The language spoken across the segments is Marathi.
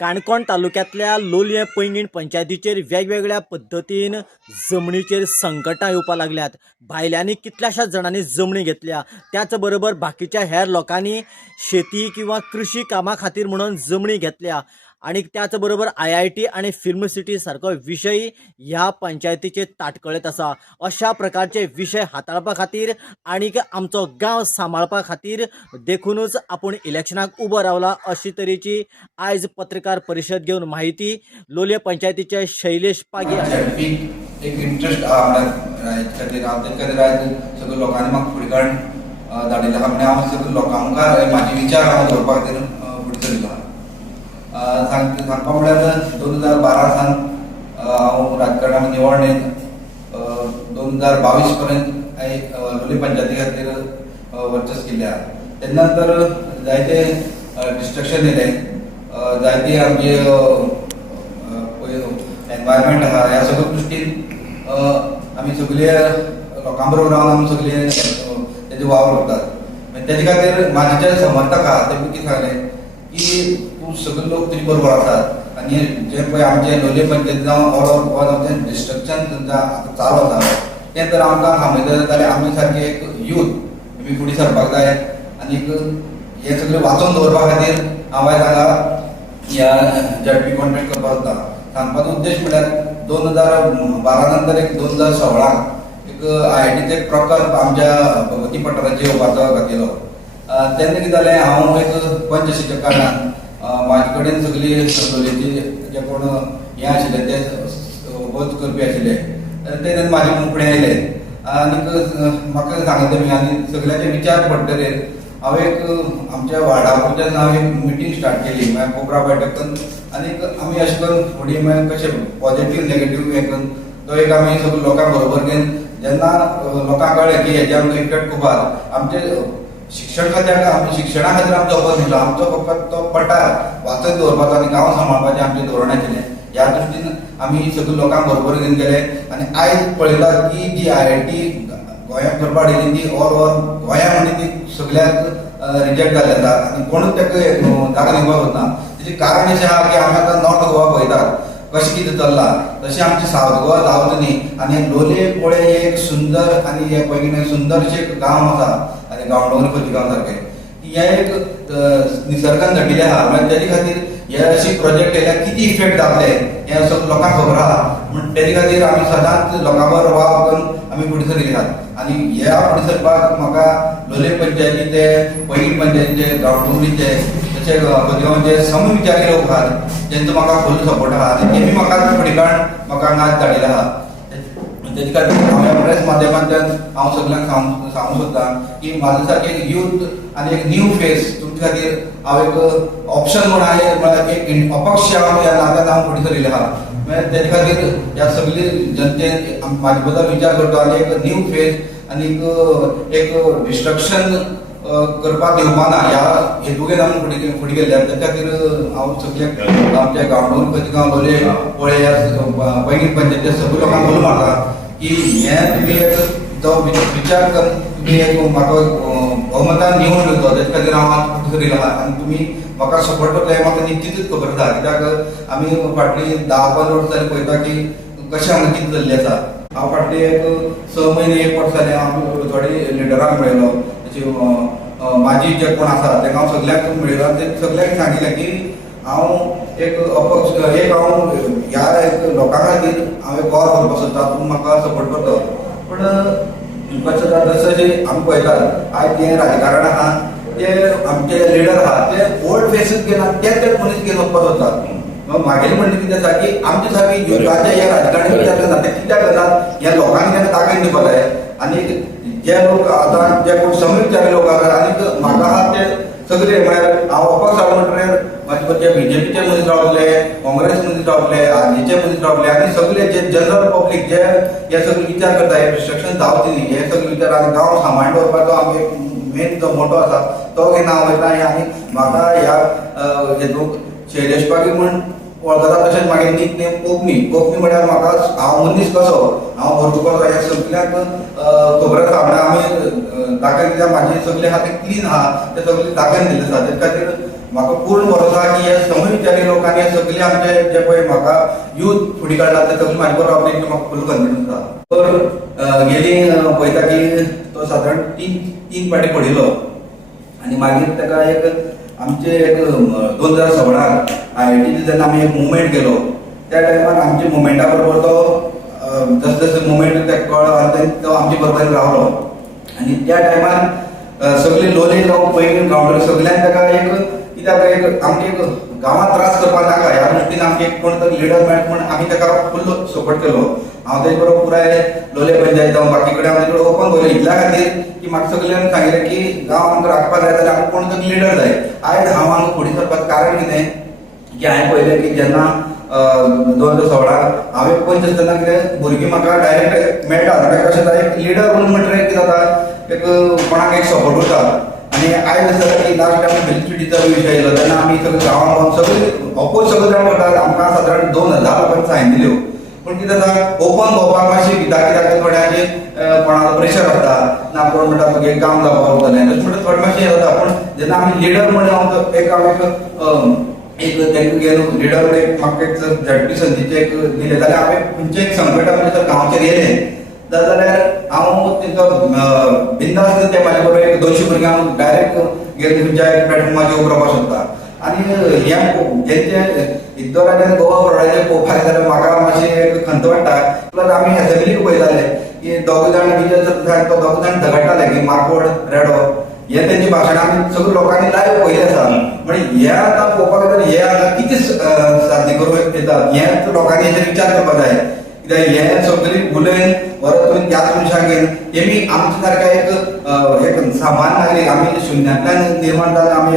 काणकोण तालुक्यांतल्या लोलये पैंगीण पंचायतीचेर वेगवेगळ्या पद्धतीन जमनीचेर संकटां येवपाक लागल्यात. भायल्यांनी कितल्याशाच जाणांनी जमनी घेतल्या, त्याच बरोबर बाकीच्या हेर लोकांनी शेती किंवा कृषी कामां खातीर म्हणून जमनी घेतल्या. आणि त्याच बरोबर IIT आणि फिल्म सिटी सारको विशय ह्या पंचायतीचे ताटकळेत आसा. अशा प्रकारचे विशय हाताळपा खातीर आनीक आमचो गांव सांबाळपा खातीर देखूनच आपूण इलेक्शनाक उबो रावला अशी तरेची आयज पत्रकार परिशद घेवन माहिती लोलये पंचायतीचे शैलेश पागी एक इंटरेस्ट खातीर आयज सगळ्या लोकांनी म्हाका फुडेकाण धाडिल्लो आहा. हांव सगळ्या लोकां मुखार म्हाजे विचार हांव दवरपा खातीर फुडें सरिल्लो आहा. सांगपा म्हळ्यार 2012 सान हांव राजकारणांत निवडणेंत 2022 पर्यंत हांवें लोलये पंचायती खातीर वर्चस्व केल्लें आहा. तेन्ना नंतर जायते डिस्ट्रक्शन येयलें, जायते आमचे एनवायरमेंट आहा, ह्या सगळ्या दृश्टीन आमी सगळे लोकां बरोबर रावन आमी सगळे तेजे वावर करतात. तेजे खातीर म्हाजे जे समर्थक आहा ते कितें सांगलें की तूं सगळे लोक तुजे बरोबर आसात आनी जे पळय आमचे लोलये पंचायतीन ऑल ओवर आमचें डिस्ट्रक्शन आतां चालू आसा तें तर आमकां थांबयतले जाल्यार आमी सारके एक यूथ आमी फुडें सरपाक जाय. आनीक हे सगळें वाचोवन दवरपा खातीर हांव आयज हांगा ह्या ZP कॉन्टेक्ट करपाक वता. सांगपाचो उद्देश म्हळ्यार 2012 नंतर एक 2016 एक IITचो एक प्रकल्प आमच्या भगवती पठाराचेर येवपाचो घातिल्लो. तेन्ना कितें जालें, हांव एक पंचशीच्या कारणान म्हाजे कडेन सगळी लोलयेची जे कोण हें आशिल्ले ते वच करपी आशिल्ले ते म्हाजे मुखडे आयले आनीक म्हाका सांगले तेमी आनी सगळ्याचे विचार पडटकीर हांव एक आमच्या वार्डा कडच्यान हांव एक मिटींग स्टार्ट केली कोपरा बैठकान. आनीक आमी अशें करून फुडें कशें पॉझिटीव नेगेटीव हें करून तो एक आमी सगळ्या लोकांक बरोबर घेवन जेन्ना लोकांक कळ्ळें की हेजे आमकां इफेक्ट खूब आहा. आमचे शिक्षण खात्याक आमी शिक्षणा खातीर आमचो अभस दिलो, आमचो फकत तो पठार वाचत दवरपाचो आनी गांव सांबाळपाचें आमचें धोरण आशिल्लें. ह्या दृश्टीन आमी सगळे लोकांक बरोबर घेवन गेले आनी आयज पळयता की जी IIT गोंयांत करपा हाडिल्ली ती ऑल ओवर गोंयांत आनी ती सगळ्याक रिजेक्ट जाल्ली आसा आनी कोणूच ताका जागा दिवपाक वचना. तेजें कारण अशें आहा की आमी आतां नॉर्थ गोवा पळयतात कशें कितें चल्लां, तशें आमची सावथ गोवा जावचो न्ही. आनी लोलये पोळे एक सुंदर आनी हे पैंगीण सुंदरशें गांव आसा आनी गांवडोंगरी खोतीगांव सारकें हे एक निसर्गान घडिल्लें आहा. म्हळ्यार तेजे खातीर हे अशी प्रोजेक्ट येयल्यार कितें इफेक्ट जातले हें सगळ्या लोकांक खबर आहा. म्हण तेजे खातीर आमी सदांच लोकां बरोबर वावर करून आमी फुडें सरिल्ले आहात. आनी ह्या फुडें सरपाक म्हाका लोलये पंचायतीचे, पैंगीण पंचायतीचे, गांवडोंगरीचे तशें खोतीगांवचे सम विचारी लोक आहात जेंचो म्हाका फूल सपोर्ट आहा आनी तेमी म्हाका फुडेकाण म्हाका हांगा धाडिल्लो आहा. तेजे खातीर हांव प्रेस माध्यमांतल्यान हांव सगळ्यांक सांगूंक सोदतां की म्हाजे सारके एक यूथ आनी एक न्यू फेस तुमचे खातीर हांव एक ऑप्शन म्हूण हांवें म्हळ्यार एक अपक्ष हांव ह्या नात्यान हांव फुडें सरिल्लो आहा. म्हळ्यार तेजे खातीर ह्या सगळे जनतेन म्हाजे बद्दल विचार करता आनी एक न्यू फेस आनी एक डिस्ट्रक्शन करपाक दिवपाना ह्या हेतून आमी फुडें गेल्ले. त्या खातीर हांव सगळ्याक आमच्या गांवडोंगरी खोतीगांव लोलये पोळे ह्या पैंगीण पंचायतीच्या सगळ्या लोकांक बोल मारता की हें तुमी एक जो विचार करून तुमी एक म्हाका भोवमतान निवडून दिवचो. तेजे खातीर हांव फुडें सरिल्लो आहा आनी तुमी म्हाका सपोर्ट करतले हें म्हाका निश्चितूच खबर आसा. कित्याक आमी फाटलीं 10-15 वर्सां जालीं पळयता की कशें हांगा कितें चल्लें आसा. हांव फाटलीं एक 6 म्हयने 1 वर्स जालें हांव थोडी लिडरांक मेळयलो. माझी जे कोण आसा ताका हांव सगळ्यांक मेळयलो. ते सगळ्यांक सांगिल्लें की हांव एक अपक्ष एक हांव ह्या एक लोकां खातीर हांव एक वावर करपाक सोदता, तूं म्हाका सपोर्ट करता. पूण कशें जाता जशें आमी पळयतात आयज जें राजकारण आहा ते आमचे लिडर आहा ते ओल्ड फेसीस घेवन तेच मनीस घेवन वचपाक सोदतात. मागेलें म्हणणें कितें आसा की आमचे सारकी युथाचे ह्या राजकारणी कित्याक करतात ते कित्याक करतात ह्या लोकांनी ताका ताकद दिवपाक जाय. आनी जे लोक आतां जे कोण समविचारी लोक आसात आनीक म्हाका आहा ते सगळे म्हळ्यार हांव अपक्ष जालो म्हणटकीर म्हाजे बद्दल BJPचे मनीस रावतले, काँग्रेस मनीस रावतले, RJचे मनीस रावतले आनी सगळे जे जनरल पब्लीक जे हे सगळे विचार करता हे डिस्ट्रक्शन जावचें न्ही हे सगळे विचार आनी गांव सांबाळून दवरपाचो आमगे मेन जो मोटो आसा तो घेवन हांव वयता. आनी म्हाका ह्या हेतूंक शैलेश पागी म्हण वळखता. तशेंच म्हागे निकनेम कोंकणी म्हळ्यार म्हाका हांव मनीस कसो हांव भरपूर कसो हे सगळ्यांक खबर आसा. म्हळ्यार आमी दाखयन कित्याक म्हाजे सगळे आहा ते क्लीन आहा ते सगळे दाखयन दिल्ले आसा. तेजे खातीर म्हाका पूर्ण भरोसा की हे समविचारी लोकांनी हे सगळे आमचे जे पळय म्हाका यूथ फुडें काडला ते सगळे म्हाजे बरोबर रावतले म्हाका फुल कॉन्फिडन्स आसा. तर गेली पळयता की तो सादारण तीन पाटी पडिल्लो आनी मागीर ताका एक आमचे एक 2016 IIT जेन्ना आमी एक मुवमेंट केलो त्या टायमार आमच्या मुवमेंटा बरोबर तो जसं जसं मुवमेंट तेका कळ्ळो तो आमचे बरोबर रावलो आनी त्या टायमार सगळे लोलये जावं पयलीं गांवडोळे सगळ्यांनी ताका एक कित्याक एक आमचे एक गांवांत त्रास करपाक नाका ह्या दृश्टीन आमचे एक कोण तरी लिडर मेळटा म्हण आमी ताका फुल्ल सपोर्ट केलो. हांव तेजे बरोबर पुराय लोलये पंचायत जावं बाकी कडेन हांव तेजे कडेन ओपन दवरलें इतल्या खातीर की म्हाका सगळ्यांनी सांगिल्लें की गांव आमकां राखपाक जाय जाल्यार आमकां कोण तरी लिडर जाय. आयज हांव हांगा फुडें सरपाचें कारण कितें की हांवें पळयलें की जेन्ना 2016 हांव एक पंच आसतना कितें भुरगीं म्हाका डायरेक्ट मेळटा कशें जाता एक लिडर म्हणून म्हणटकीर कितें जाता एक कोणाक एक सपोर्ट उरता. आनी आयज अशें जाता की लास्ट टायम फिलिसिटीचा विशय येयलो तेन्ना आमी सगळे गांवांत सगळे अपोज सगळे जाण करतात आमकां सादारण 2000 लोकांनी सायन दिल्यो. पूण कितें जाता ओपन भोंवपाक मातशें भिता कित्याक थोड्यांचे कोणाचो प्रेशर आसता ना कोण म्हणटा तुगे काम जावपाक उरतलें तशें म्हणटा थोडें मातशें हें जाता. पूण जेन्ना आमी लिडर म्हणून हांव एक तेंका गेलो लिडर म्हणून म्हाका एक झडपी संदीचे एक दिलें जाल्यार हांवें खंयचें एक संकटा म्हणजे जर गांवचेर येयलें जाल्यार हांव तेंकां बिंदास्त ते म्हाजे बरोबर एक 200 भुरग्यांक हांव डायरेक्ट गेले खंयच्या एक प्लॅटफॉर्माचेर उबो रावपाक शकता. आनी हें जेंचे इद्दोराचे गोवा बोर्डाचे पळोवपाक जाल्यार म्हाका मातशें एक खंत वाडटा. प्लस आमी असेंब्लीक पळयताले की दोग जाण तो दोग जाण झगडटाले की माकोड रेडो हे तेंची भाशणां आमी सगळे लोकांनी लायव्ह पळयलें आसा. म्हणजे हे आतां पळोवपाक गेल्यार हे आतां कितें साध्य करूं येतात हें लोकांनी हेचेर विचार करपाक जाय. कित्याक हे सगळी उलयन परत तुवें त्याच मनशाक घेवन तेमी आमच्या सारक्या एक सामान्य नागरीक आमी शुन्यांतल्यान निर्माण जावन आमी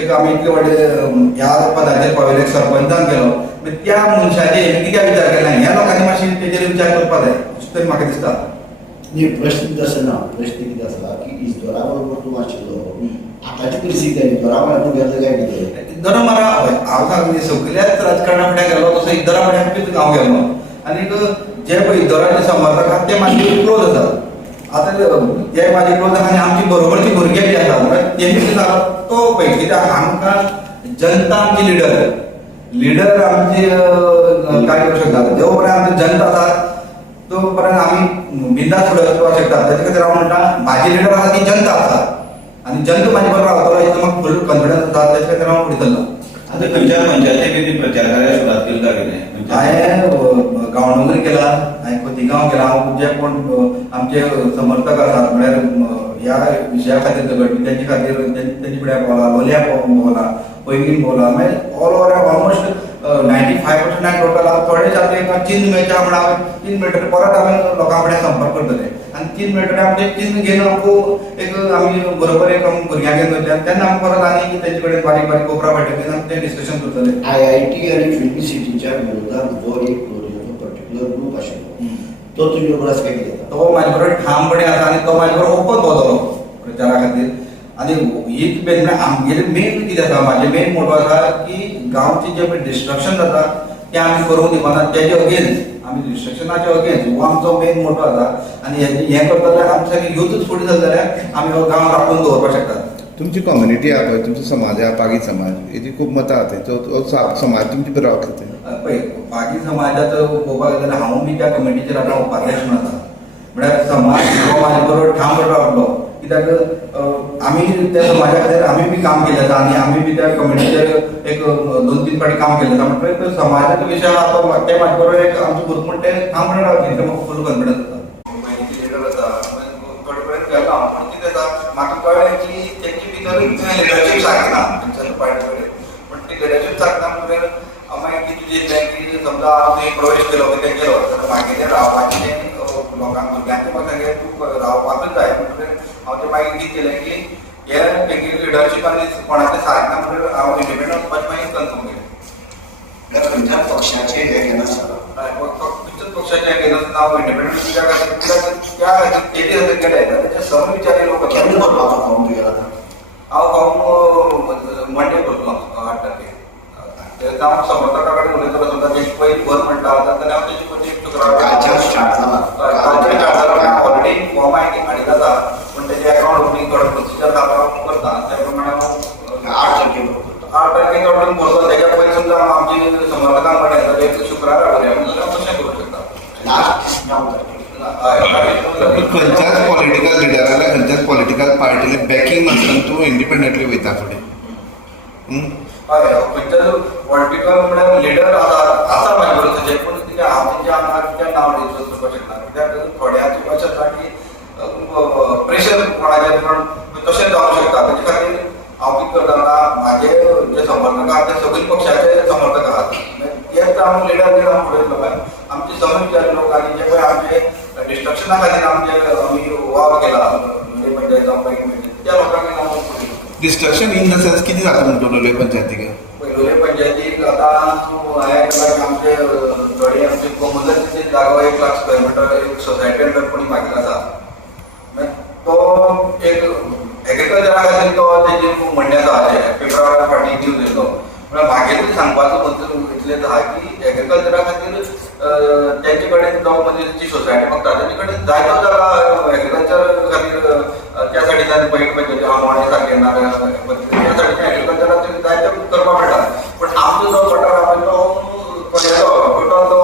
एक आमी इतले व्हडले ह्या पदाचेर पावले सरपंचान केलो त्या मनशाचे हेणी कित्याक विचार केला ह्या लोकांनी मातशें तेजेर विचार करपाक जाय अशें तरी म्हाका दिसता. न्ही प्रश्न कितें आसना प्रश्न कितें आसा की इस्दोरा बरोबर तूं आशिल्लो आतांची परिस्थिती इस्दोरा म्हळ्यार तूं गेल्लो काय कितें इद्दोरा मारा हांव सांगता सगळ्याच राजकारणा फुड्यान गेलो तसो इद्दोरा फुड्यान हांव गेलो. आनीक जे पळय इद्दोराचे समर्थक आसात ते म्हाजे क्लोज आसात. आतां जे म्हाजे क्लोज आसा आनी आमची बरोबरची भुरगे बी आसात तेमी कितें जालो तो पळय कित्याक आमकां जनता आमची लिडर आमची काय करूं शकता. जो पर्यंत आमची जनता आसा तो पर्यंत आमी बिंदास फुडें वचपाक शकता. तेजे खातीर हांव म्हणटा म्हाजी लिडर आसा ती जनता आसा आनी जनता म्हाजे बरोबर रावतलो हेचो म्हाका फूल कॉन्फिडन्स आसा. तेजे खातीर हांव फुडें चल्ला. आता खंयच्या पंचायतीक कितें प्रचार कार्य सुरवात केली काय कितें हांवें गांवडोंगरी केला हांवें खोतीगांव केला. हांव जे कोण आमचे समर्थक आसात म्हळ्यार ह्या विशया खातीर झगडपी तेंचे खातीर तेंचे फुड्यान भोंवला लोलया भोंवला पैंगीण भोंवला मागीर ऑल ओवर ऑलमोस्ट 95% हांवें टोटल थोडेच आतां एक चिन्ह मेळटा म्हण हांवें 3 मिटर परत हांवें लोकां कडेन संपर्क करतले आनी 3 मिटर आमचे चिन्ह घेवन आमकां एक आमी बरोबर एक भुरग्यांक घेवन वयतले आनी तेन्ना आमी परत आनी तेंचे कडेन बारीक बारीक कोपरा वांटे घेवन आमी तें डिस्कशन करतले. IIT आनी फिल्मी सिटीच्या विरोधात जो एक लोलयेचो पर्टिक्युलर ग्रूप आशिल्लो तो तुजे बरोबर आसा काय कितें तो म्हाजे बरोबर ठामपणे आसा आनी तो म्हाजे बरोबर ओपन भोंवतलो प्रचारा खातीर. आनी हीच मेन आमगेले मेन कितें आसा म्हाजे मेन मोटो आसा की गांवचें जें पळय डिस्ट्रक्शन जाता तें आमी करूंक दिवना तेजे अगेन्स्ट आमी डिस्ट्रक्शनाचे अगेन्स्ट हो आमचो मेन मोटो आसा. आनी हें करता जाल्यार आमचे सारकें युथूच फुडें जालें जाल्यार आमी हो गांव राखून दवरपाक शकतात. तुमची कम्युनिटी आहा पळय तुमचो समाज आहा पागी समाज हेची खूब मतां आहा तो समाज तुमचे बरो रावता पळय पागी समाजाचो पळोवपाक गेल्यार हांव बी त्या कमिटीचेर आतां उपाध्यक्ष म्हणून आसा. म्हळ्यार समाज हो म्हाजे बरोबर ठाम रावतलो कित्याक आमी त्या समाजा खातीर आमी बी काम केलें आसा आनी आमी बी त्या कमिटीचेर एक 2-3 फावटी काम केलें आसा. म्हणटकीर समाजाचो विशय आहा तो ते म्हाजे बरोबर एक आमचो भुरगो म्हण ते ठामपणे रावतले ते म्हाका फूल कॉन्फिडन्स आसा. पयलींचे लिडर आसा थोडे पर्यंत गेलो हांव पूण कितें जाता म्हाका कळ्ळें की तेंचे भितर लिडरशीप सारकी ना तेंच्या पार्टी कडेन. पूण ती लिडरशीप सारकी ना म्हणटकीर हांव मागीर कितें चिंतलें की समजा हांव थंय प्रवेश केलो कितें केलो जाल्यार म्हागेलें रावपाचें लोकांक भुरग्यांचे म्हाका सांगलें तूं रावपाकूच जाय. म्हणटकीर हांव तें मागीर कितें केलें की हे तेंगे लिडरशीप आनी कोणाचें सारकें ना म्हणटकीर हांव इंडिपेंडंट वचपाचें मागीर कन्फर्म केलें. खंयच्या पक्षाचे हे घेना खंयच्याच पक्षाचें घेवन आसतना हांव इंडिपेंडंट कित्याक त्या तेजे खातीर गेले जाल्यार तेचे समविचारी लोक केन्ना करपाचो फॉर्म तुगेलो आतां हांव फॉर्म मंडे करतलो 8 तारखेक. तेन्ना हांव समर्थका कडेन उलयतलो समजा तेची पयलीं भर म्हणटा जाल्यार हांव तेची पयलीं कालच्यान स्टार्ट जाला ऑलरेडी फॉर्म हाडीत आसा पूण तेजे अकावंट ओपनिंग थोडो प्रोसिजर करता त्या प्रमाणे हांव 8 तारखेक खंयच्याच पॉलिटिकल लिडराला खंयच्याच पॉलिटिकल पार्टीले बॅकिंग नासतना तूं इंडिपेंडंटली वयता फुडें हय खंयच्याच पॉलिटिकल म्हणल्यार लिडर आसा म्हाजे बरोबर सजे पूण तिका हांव तेंच्या आंगार तिच्या नांव डिस्कस करपाक शकना कित्याक थोड्यांची अशें आसा की प्रेशर कोणाचेर पण तशें जावंक शकता तेजे खातीर हांव कितें करता म्हाजे जे समर्थक आहात ते सगळे पक्षाचे समर्थक आहात तेच हांव लिडर जे हांव फुडें लोकां आमचे सगळे विचारी लोक आनी जे पळय आमचे डिस्ट्रक्शना खातीर आमी वावर केला म्हणजे पंचायत जावं पळय त्या लोकांक हांव फुडें डिस्ट्रक्शन इन द सेन्स कितें जाता म्हणटा लोलये पंचायतीक पयलोले पंचायतीक आतां हांवें आमचे थोडे आमचे कोमलची जागो 1 लाख स्क्वेअर मिटर एक सोसायटी अंडर कोणी मागिल्लो आसा तो एक एग्रीकल्चरा खातीर तो तेजी म्हणणें आसा पेपरार फाटीं न्यूज येयलो म्हळ्यार म्हागेर सांगपाचो मुद्दो इतलेंच आहा की एग्रीकल्चरा खातीर तेंचे कडेन जावं म्हणजे जी सोसायटी मागता तेजे कडेन जायतो जागा एग्रीकल्चर खातीर त्या सायडीच्यान पयलीं पंचायती आमोणे सारके नाल्यार त्या सायडीच्यान एग्रीकल्चराचेर जायते करपाक मेळटा पूण आमचो जो वाठार आहा तो टोटल तो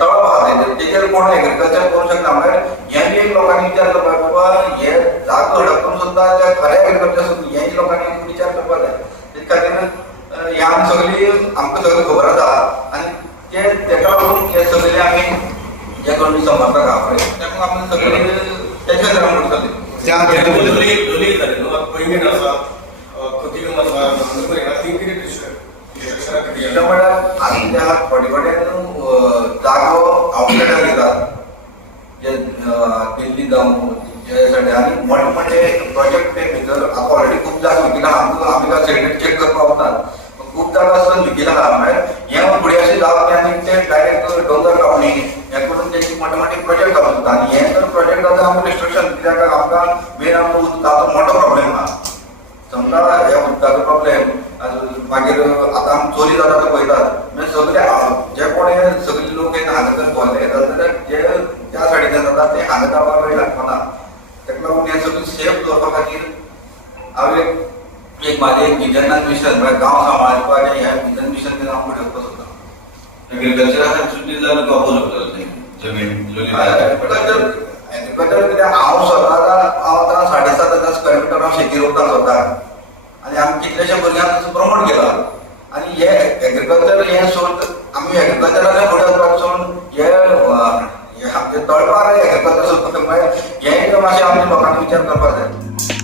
तळप आहा तेजेर कोण एग्रीकल्चर करूंक शकना म्हळ्यार हें बी एक लोकांनी विचार करपाक बाबा हे जागो हडपून सुद्दां त्या खऱ्या एग्रीकल्चर हें लोकांनी विचार करपाक जाय तेच खातीर हे आमी सगळी आमकां सगळें खबर आसा आनी तेका लागून हे सगळे आमी जे कोण समर्थक आहा पळय तेका आमी सगळे तेच्या खातीर म्हणटले त्या खातीर पैंगीण आसा खोतिगाम आसा ती कितें दिसता म्हळ्यार आमी त्या थोडे कडेन जागो आउटलेटार घेतात जे दिल्ली जावं जे सायडीन आनी मोठे प्रोजेक्ट ते भितर आतां ऑलरेडी खूब जागा विकिला आमी काय सेक्रेट चेक करपाक वतात खूब जागा आसून विकिला आहा म्हळ्यार हें फुडें अशें जावप आनी ते डायरेक्ट डोंगर कापणी हे करून तेची मोठे प्रोजेक्ट जावं शकता आनी हे जर प्रोजेक्ट जाता आमकां डिस्ट्रक्शन कित्याक आमकां मेन आमकां उदकाचो मोठो प्रॉब्लेम आहा समजा हे उदकाचो प्रॉब्लेम मागीर आतां आमी चोरी जाता ते पळयतात म्हणजे सगळे जे कोण सगळे लोक हांगा जर भरले येतात जाल्यार जे त्या सायडीच्यान जाता ते हांगा जावपाक वेळ लागपाना तेका लागून हे सगळें सेफ दवरपा खातीर हांवें एक म्हाजें एक विजनान मिशन म्हळ्यार गांव सांबाळपाचें हें विजन मिशन हांव फुडें वचपाक सोदता एग्रीकल्चरा सुटी जाल्यार तो ऑपोज करता जमीन एग्रीकल्चर कित्याक हांव स्वता हांव आतां 7.5 स्क्वेअर मिटर हांव शेती रोवता स्वता आनी आमी कितलेशे भुरग्यांक प्रमोट केला आनी हे एग्रीकल्चर हें सोड आमी एग्रीकल्चरान फुडें वचपाक सोडून हे आमचे तळपार एग्रीकल्चर सोदपाक म्हळ्यार हें मातशें आमच्या लोकांनी विचार करपाक जाय